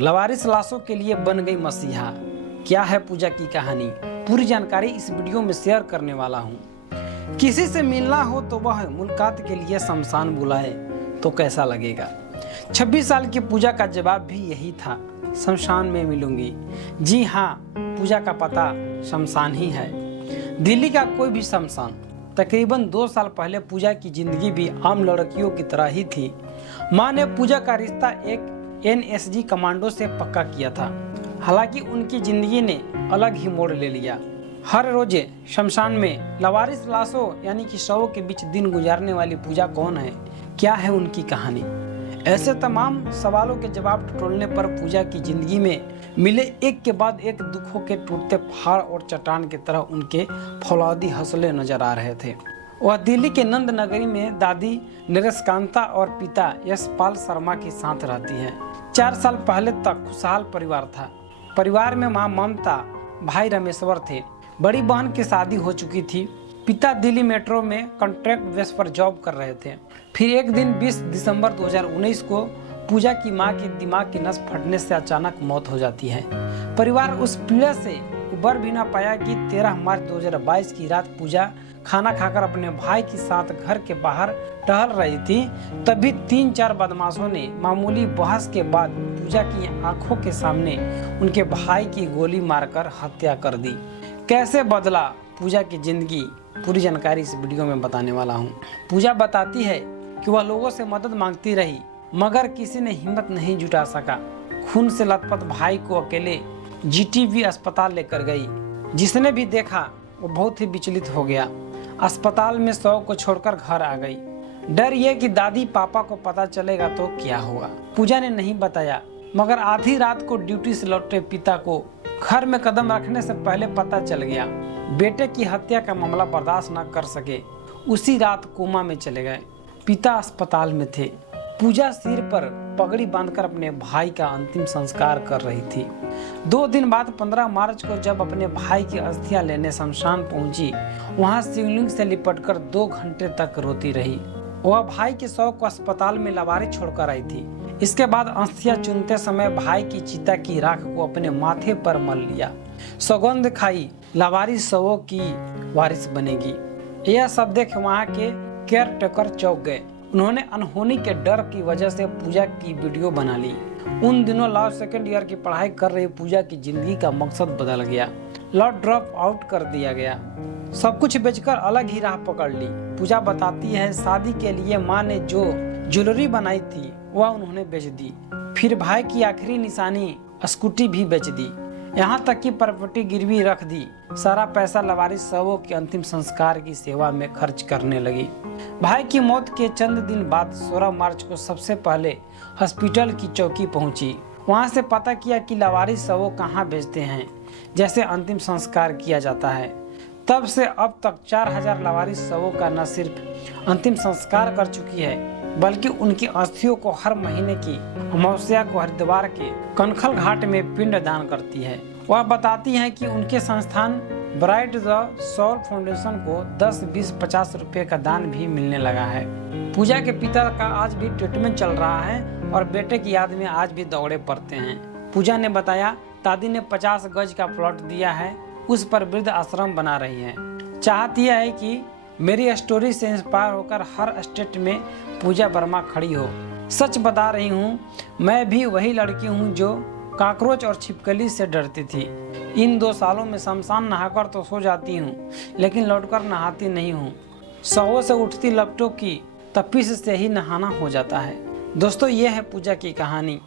लवारिस लाशों के लिए बन गई मसीहा। क्या है पूजा की कहानी, पूरी जानकारी इस वीडियो में शेयर करने वाला हूँ। किसी से मिलना हो तो वह मुलाकात के लिए शमशान बुलाए तो कैसा लगेगा। 26 साल की पूजा का जवाब भी यही था, शमशान में मिलूंगी। जी हाँ, पूजा का पता शमशान ही है, दिल्ली का कोई भी शमशान। तकरीबन 2 साल पहले पूजा की जिंदगी भी आम लड़कियों की तरह ही थी। माँ ने पूजा का रिश्ता एक NSG कमांडो से पक्का किया था। हालांकि उनकी जिंदगी ने अलग ही मोड़ ले लिया। हर रोज शमशान में लवारिस लाशों यानी कि शवों के बीच दिन गुजारने वाली पूजा कौन है, क्या है उनकी कहानी। ऐसे तमाम सवालों के जवाब टटोलने पर पूजा की जिंदगी में मिले एक के बाद एक दुखों के टूटते पहाड़ और चट्टान की तरह उनके फौलादी हौसले नजर आ रहे थे। वह दिल्ली के नंद नगरी में दादी नरेशकांता और पिता यशपाल शर्मा के साथ रहती है। 4 साल पहले तक खुशहाल परिवार था। परिवार में मां ममता, भाई रमेश्वर थे। बड़ी बहन की शादी हो चुकी थी। पिता दिल्ली मेट्रो में कॉन्ट्रैक्ट बेस पर जॉब कर रहे थे। फिर एक दिन 20 दिसंबर 2019 को पूजा की मां की दिमाग की नस फटने से अचानक मौत हो जाती है। परिवार उस पीड़ा से उबर भी न पाया कि 13 मार्च 2022 की रात पूजा खाना खाकर अपने भाई के साथ घर के बाहर टहल रही थी। तभी 3-4 बदमाशों ने मामूली बहस के बाद पूजा की आंखों के सामने उनके भाई की गोली मारकर हत्या कर दी। कैसे बदला पूजा की जिंदगी, पूरी जानकारी इस वीडियो में बताने वाला हूँ। पूजा बताती है कि वह लोगों से मदद मांगती रही मगर किसी ने हिम्मत नहीं जुटा सका। खून से लथपथ भाई को अकेले GTV अस्पताल लेकर गई। जिसने भी देखा वो बहुत ही विचलित हो गया। अस्पताल में शव को छोड़कर घर आ गई। डर ये कि दादी पापा को पता चलेगा तो क्या होगा। पूजा ने नहीं बताया मगर आधी रात को ड्यूटी से लौटे पिता को घर में कदम रखने से पहले पता चल गया। बेटे की हत्या का मामला बर्दाश्त न कर सके उसी रात कोमा में चले गए। पिता अस्पताल में थे। पूजा सिर पर पगड़ी बांधकर अपने भाई का अंतिम संस्कार कर रही थी। 2 दिन बाद 15 मार्च को जब अपने भाई की अस्थियां लेने शमशान पहुंची, वहां शिवलिंग से लिपटकर 2 घंटे तक रोती रही। वह भाई के शव को अस्पताल में लवारिस छोड़कर आई थी। इसके बाद अस्थियां चुनते समय भाई की चिता की राख को अपने माथे पर मल लिया। सौगंध खाई, लवारिस शवों की वारिस बनेगी। यह सब देख वहाँ के केयर टेकर चौंक गए। उन्होंने अनहोनी के डर की वजह से पूजा की वीडियो बना ली। उन दिनों लॉ 2nd ईयर की पढ़ाई कर रही पूजा की जिंदगी का मकसद बदल गया। लॉ ड्रॉप आउट कर दिया गया। सब कुछ बेचकर अलग ही राह पकड़ ली। पूजा बताती है शादी के लिए माँ ने जो ज्वेलरी बनाई थी वह उन्होंने बेच दी। फिर भाई की आखिरी निशानी स्कूटी भी बेच दी। यहाँ तक कि प्रॉपर्टी गिरवी रख दी। सारा पैसा लवारिस शवों के अंतिम संस्कार की सेवा में खर्च करने लगी। भाई की मौत के चंद दिन बाद 16 मार्च को सबसे पहले हॉस्पिटल की चौकी पहुंची। वहां से पता किया कि लवारिस शवों कहाँ भेजते हैं, जैसे अंतिम संस्कार किया जाता है। तब से अब तक 4000 लवारिस शवों का न सिर्फ अंतिम संस्कार कर चुकी है बल्कि उनकी अस्थियों को हर महीने की अमावस्या को हरिद्वार के कनखल घाट में पिंड दान करती है। वह बताती हैं कि उनके संस्थान ब्राइट द सोल फाउंडेशन को 10, 20, 50 रुपए का दान भी मिलने लगा है। पूजा के पिता का आज भी ट्रीटमेंट चल रहा है और बेटे की याद में आज भी दौड़े पड़ते हैं। पूजा ने बताया दादी ने 50 गज का प्लॉट दिया है, उस पर वृद्ध आश्रम बना रही है। चाहती है कि मेरी स्टोरी से इंस्पायर होकर हर स्टेट में पूजा वर्मा खड़ी हो। सच बता रही हूँ, मैं भी वही लड़की हूँ जो कॉकरोच और छिपकली से डरती थी। इन 2 सालों में शमशान नहाकर तो सो जाती हूँ लेकिन लौटकर नहाती नहीं हूँ। शवों से उठती लपटों की तपिश से ही नहाना हो जाता है। दोस्तों, ये है पूजा की कहानी।